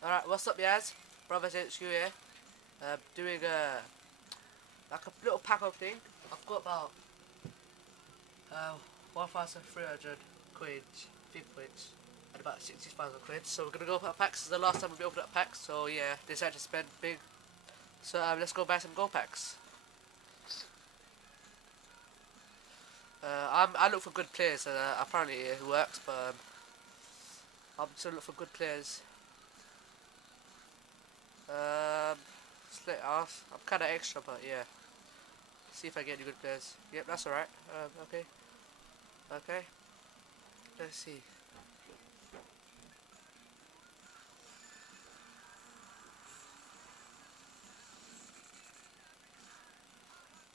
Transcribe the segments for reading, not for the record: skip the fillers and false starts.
Alright, what's up, guys? Brothers HQ here. Doing like a little pack of thing. I've got about uh, 1,300 quids, 50 quids, and about 60,000 quids. So we're gonna go open up packs. This is the last time we opened up packs. So yeah, decided to spend big. So let's go buy some gold packs. I look for good players. Apparently it works, but I'm still looking for good players. Um, Slit ass. I'm kind of extra, but yeah. See if I get any good players. Yep, that's alright. Okay. Okay. Let's see.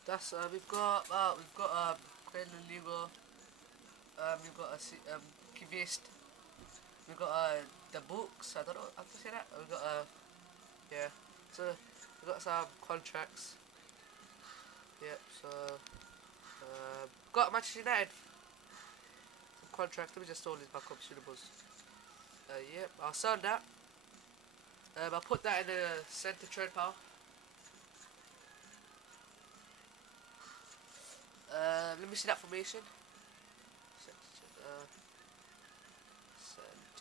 That's we've got Quentin Lugo. We've got Kivist. We've got the books. I don't know how to say that. We've got yeah. So we've got some contracts. Yep. So got Manchester United. Some contracts. Let me just store these back up. Suitables. Yep. I'll sell that. I'll put that in the center trade pile. Let me see that formation. Send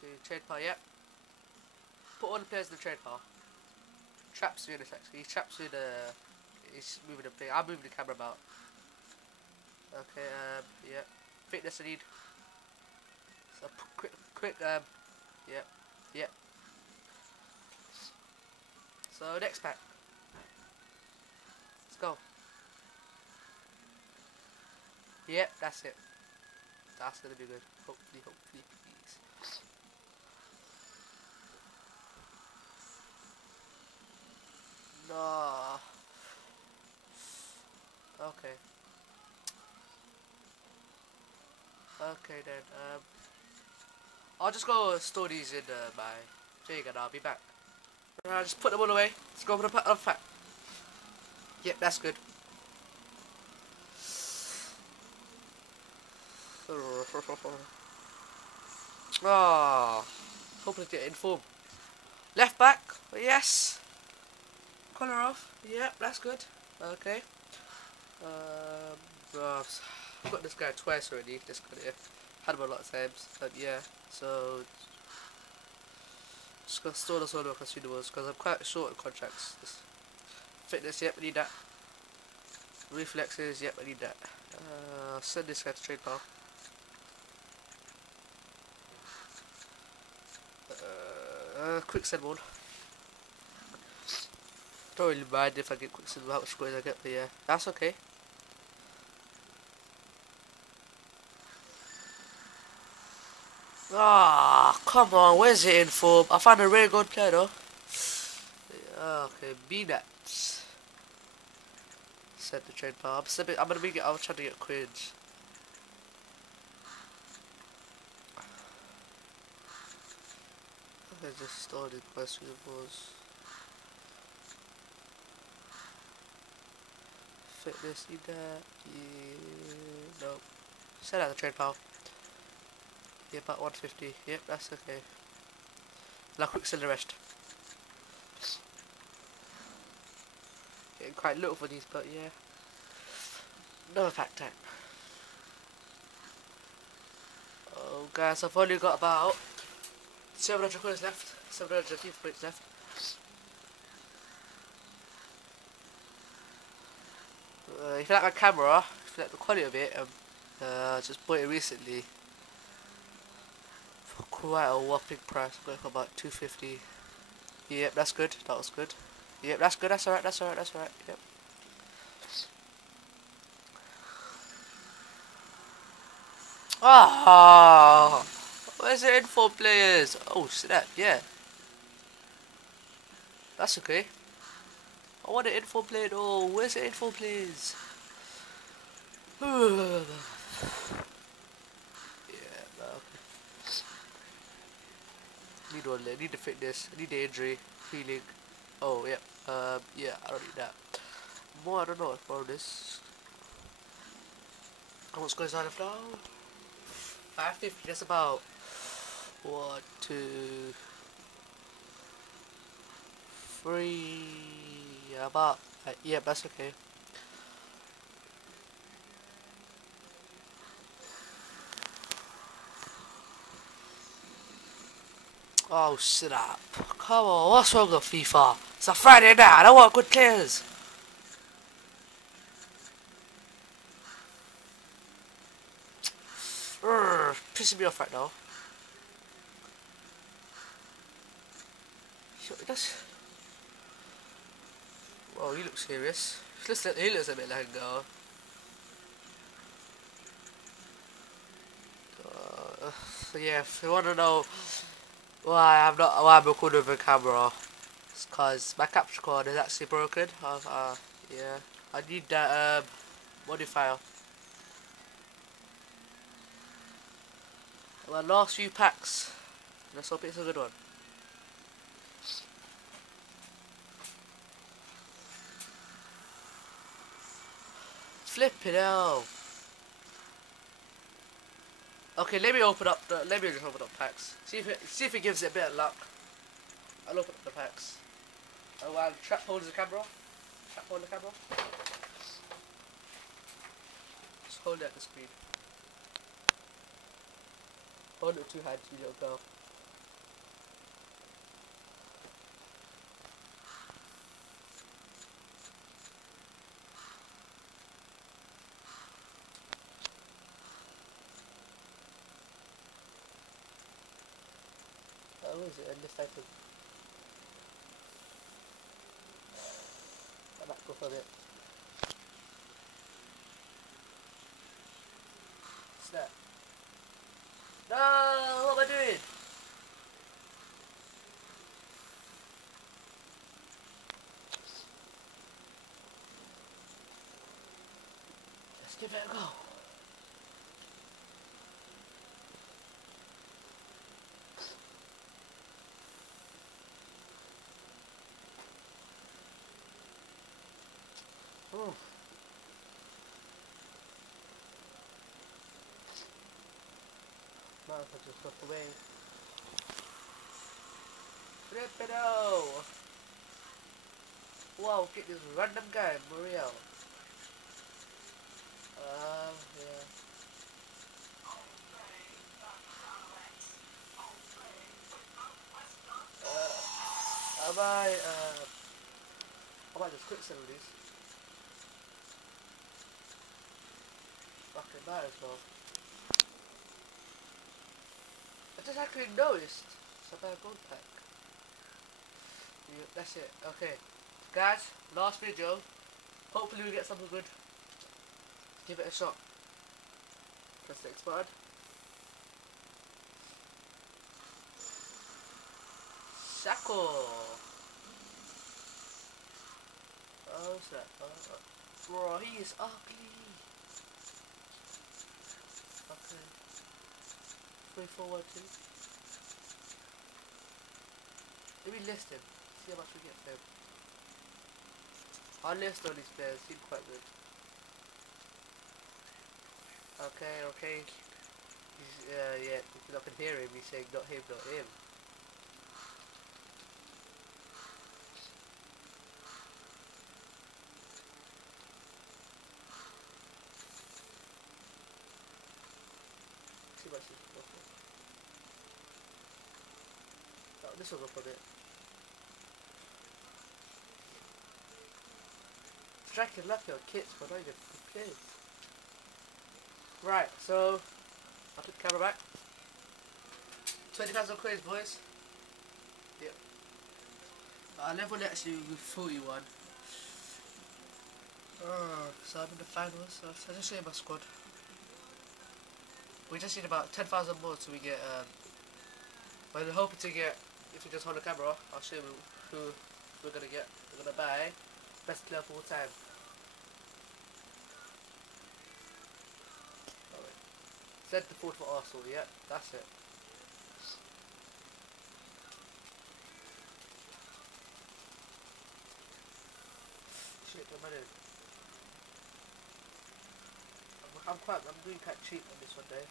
to trade pile. Yep. Put all the players in the trade pile. Traps doing this actually. Traps doing he's moving the thing. I'm moving the camera about. Okay. Yeah. Fitness I need. So quick. Yep. Yep. So next pack. Let's go. Yep. That's it. That's gonna be good. Hopefully, please. No. Okay. Okay then. I'll just go store these in my thing and I'll be back. I'll just put them all away. Let's go for the pack. Yep, that's good. Oh, hopefully get informed. Left back, yes. Collar off. Yep, that's good. Okay. Oh, I've got this guy twice already. This guy here. Had him a lot of times. Yeah. So just gonna store this all of my consumables because I'm quite short on contracts. This fitness, yep, I need that. Reflexes, yep, I need that. Send this guy to trade pal. Quick send one. Don't really mind if I get quick send how much coins I get, but yeah, that's okay. Ah, come on, where's it in for? I found a rare gold player though. Okay, B-Nats. Send the trade pal. I'm gonna be I'm trying to get quids. I just started questionables. Fitness, need that. Yeah, nope. Send out the trade pal. Yeah, about 150. Yep, that's okay. And I'll quick sell the rest. Getting quite little for these, but yeah. Another pack time. Oh, guys, I've only got about 700 coins left. 750 points left. If you like my camera, if you like the quality of it, I just bought it recently for quite a whopping price. I got it for about 250. Yep, that's good. That was good. Yep, that's good. That's alright. That's alright. That's alright. Yep. Ah, where's the info players? Oh snap! Yeah, that's okay. I want the info player though. Where's the info players? Yeah, no. Need one. I need the fitness. I need the injury. Healing. Oh yeah. Yeah. I don't need that. More. I don't know about this. How much goes on now? 550. That's about 1, 2, 3. Yeah, about. Yeah, that's okay. Oh, snap. Come on, what's wrong with FIFA? It's a Friday night, I want good players. Pissing me off right now. That's... Oh, he looks serious. He looks a bit like a girl. Yeah, if you want to know why I'm recording with a camera, it's cause my capture card is actually broken. Yeah, I need that modifier. My last few packs. Let's hope it's a good one. Flip it out. Okay, let me open up the. Let me just open up packs. See if it gives it a bit of luck. I'll open up the packs. Oh, I'll trap hold the camera. Trap hold the camera. Just hold it at the screen. Hold it with 2 hands, you little girl. Oh, what is it? This item. I might go for it. Snap. No, what am I doing? Let's give it a go. Ooh. Might as well just look away. Flip it out. Wow, get this random guy, Muriel. Yeah. I might just quit some of these. Fucking might as well. I just actually noticed it's about a gold pack. Yeah, that's it. Okay. Guys, last video. Hopefully we get something good. Give it a shot. Press the X button. Shackle. Oh, snap. Bro, he is ugly. Okay. 3, 4, 1, 2. Let me list him. See how much we get for him. I'll list all these players. Seem quite good. Okay. He's, yeah, I can hear him. He's saying not him, not him. See what she's go for. Oh, this will go for a bit. Striking lucky on kits, but not even players. Right, so I'll put the camera back. 20,000 coins, boys. Yep. Level next you with 41. So I'm in the finals. So I'll just show you my squad. We just need about 10,000 more so we get. We're hoping to get. If we just hold the camera, I'll show you who we're gonna get. We're gonna buy best player of all time. Oh, wait. Centre forward for Arsenal. Yep, that's it. Shit, I'm in. I'm doing quite cheap on this one day.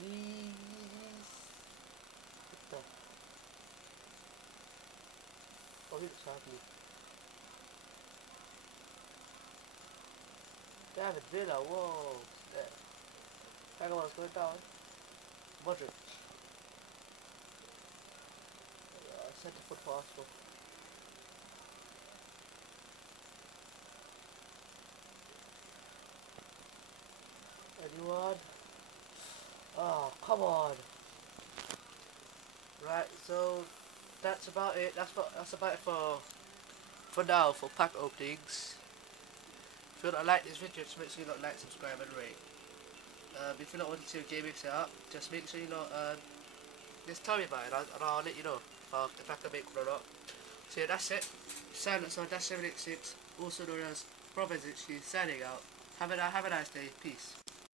Jeez. What the? Oh, he looks happy. David Villa, whoa. Hang on, it's going down. Modric. Centre foot for Arsenal. Anyone? Oh, come on. Right, so that's about it. That's about it for now for pack openings. If you like this video, just make sure you like, subscribe, and rate. If you not want to see a gaming setup, just make sure you just tell me about it, and I'll let you know if I can make one or not. So yeah, that's it. Silence on Dash 786, also known as Province, signing out. Have a nice day. Peace.